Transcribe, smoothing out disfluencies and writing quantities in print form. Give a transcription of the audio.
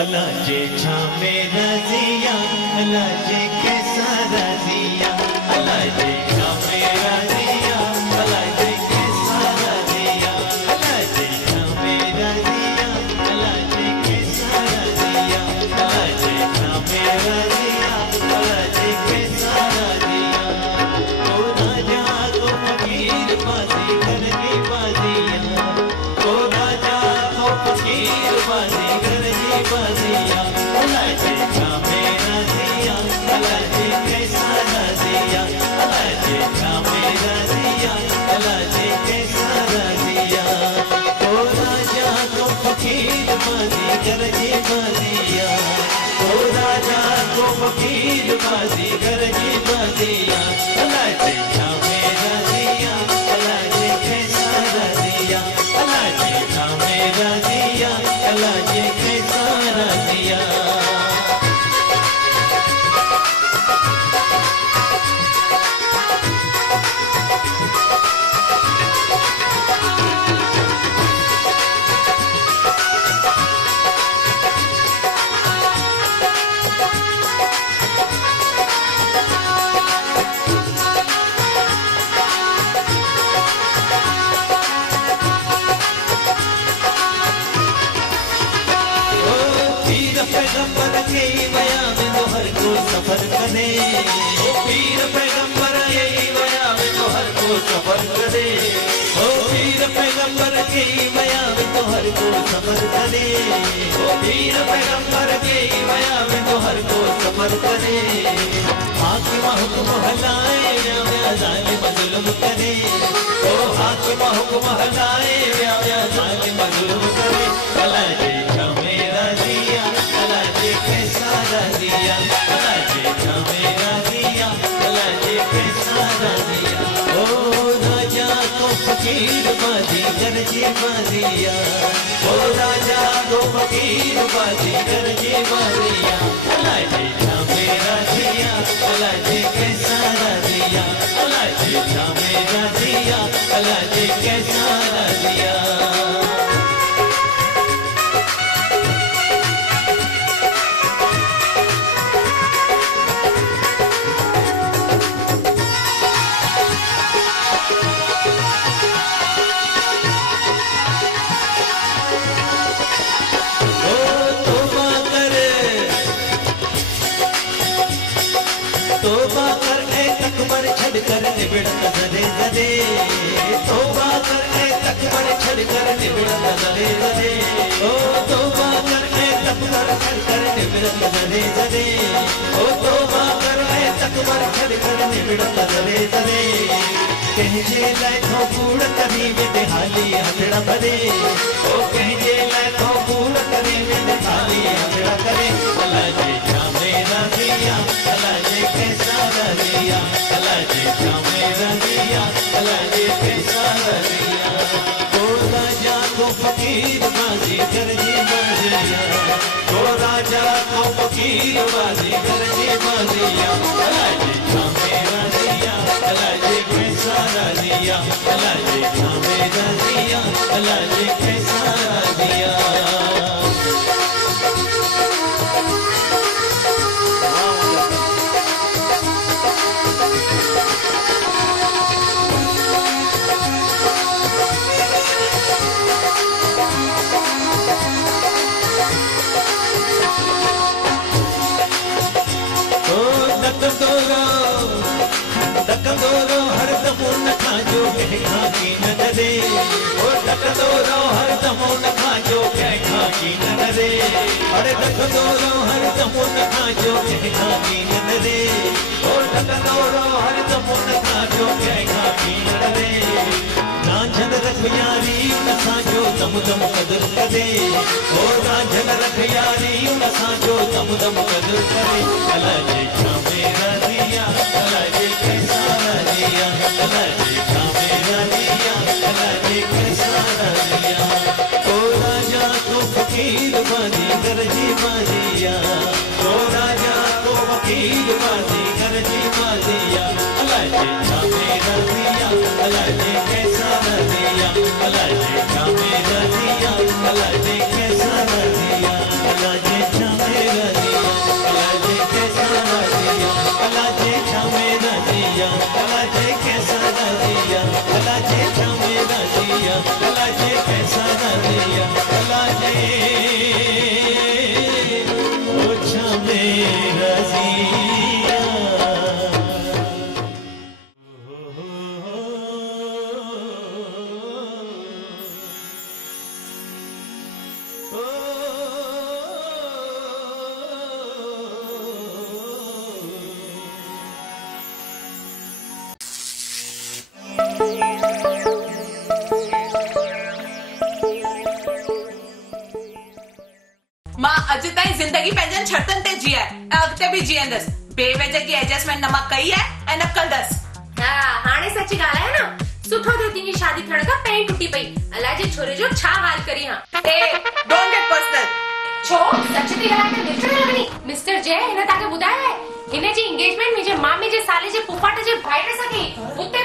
अल्लाह जे छामे रजिया, अल्लाह जे कैसा रजिया, अल्लाह जे छामे रजिया, अल्लाह जे कैसा रजिया, अल्लाह जे छामे रजिया, अल्लाह जे कैसा रजिया, अल्लाह जे छामे रजिया, अल्लाह जे कैसा रजिया। ओ राजा को फकीर बाजी करनी बाजिया, ओ राजा को फकीर बाजी करनी बाजिया, अल्लाह जे छामे रजिया, अल्लाह जे कैसा रजिया, अल्लाह जे छामे रजिया, अल्लाह जे कैसा रजिया। ओ राजा को फकीर बाजी करनी बाजिया, ओ राजा को फकीर बाजी करनी बाजिया, अल्लाह जे छामे रजिया, अल्लाह जे कैसा रजिया, अल्लाह जे छामे रजिया, अल्लाह जे कैसा रजिया। पैगंबर के बयान में तो हर को सफर करे, ओ पीर पैगंबर के बयान में तो हर को सफर करे, ओ पीर पैगंबर के बयान में तो हर को सफर करे, ओ पीर पैगंबर के बयान में तो हर को सफर करे। हाकिम हुक्म हलाए व्या जालिम जुल्म करे, ओ हाकिम हुक्म हलाए व्या जालिम जुल्म करे, अल्लाह जे छामे रजिया, अल्लाह जे कैसा रजिया, अल्लाह जे छामे रजिया, अल्लाह जे कैसा रजिया। ओ राजा को फकीर बाजी करजी बाजिया, ओ राजा को फकीर बाजी करजी बाजिया, अल्लाह जे छामे रजिया, अल्लाह जे कैसा रजिया, अल्लाह जे छामे रजिया, अल्लाह जे कैसा रजिया। तोबा कर ए तकबर छड़ कर निबिड़त जदे जदे, तोबा कर ए तकबर छड़ कर निबिड़त जदे जदे, ओ तोबा कर ए तकबर छड़ कर निबिड़त जदे जदे, ओ तोबा कर ए तकबर छड़ कर निबिड़त जदे जदे। कहजे लाए तो कूड़ करी में हाली हथड़ा भरे, ओ कहजे लाए तो कूड़ करी में हाली हथड़ा करे, अल्लाह जे छामे रजिया, अल्लाह जे कैसा रजिया, अल्लाह जे छामे रजिया, अल्लाह जे कैसा रजिया। ओ राजा को फकीर बाजी करजी बाजिया, ओ राजा को फकीर बाजी करजी बाजिया, अल्लाह जे छामे रजिया, अल्लाह जे कैसा रजिया, अल्लाह जे छामे रजिया, अल्लाह जे कैसा रजिया। डकदोरो हर दमो न खाजो कहखा की न डरे, ओ डकदोरो हर दमो न खाजो कहखा की न डरे, अरे डकदोरो हर दमो न खाजो कहखा की न डरे, ओ डकदोरो हर दमो न खाजो कहखा की न डरे। रांझन रख यारी न साजो दम दम कदर करे, ओ रांझन रख यारी न साजो दम दम कदर करे, अल्लाह जे छामे रजिया, अल्लाह जे कैसा रजिया, अल्लाह जे छामे रजिया, अल्लाह जे कैसा रजिया। ओ राजा को फकीर बाजी करजी बाजिया, ओ राजा को फकीर बाजी करजी बाजिया, अल्लाह जे छामे रजिया, अल्लाह जे कैसा रजिया, अल्लाह जे छामे रजिया, अल्लाह जे कैसा रजिया। मां अॼु ताईं ज़िंदगी पंहिंजनि शर्तनि ते जी आहे ऐं अॻिते बि जीअंदसि। बेवजह की एडजस्टमेंट न मां कई आहे ऐं न कंदसि। हा हाणे सच ॻाल्हाए न, सुठो थियो तुंहिंजी शादी थियण खां पहिरीं टुटी पई। अलाए जे छोरे जो छा हाल करी हां। ए डोंट गेट पर्सनल। छो सच थी ॻाल्हाए त मिस्टर लवनी, मिस्टर जय हिन तव्हांखे ॿुधायो आहे हिन जी एंगेजमेंट मुंहिंजे मामे जे साले जे पुफाट जे भाइटे सां थी। उते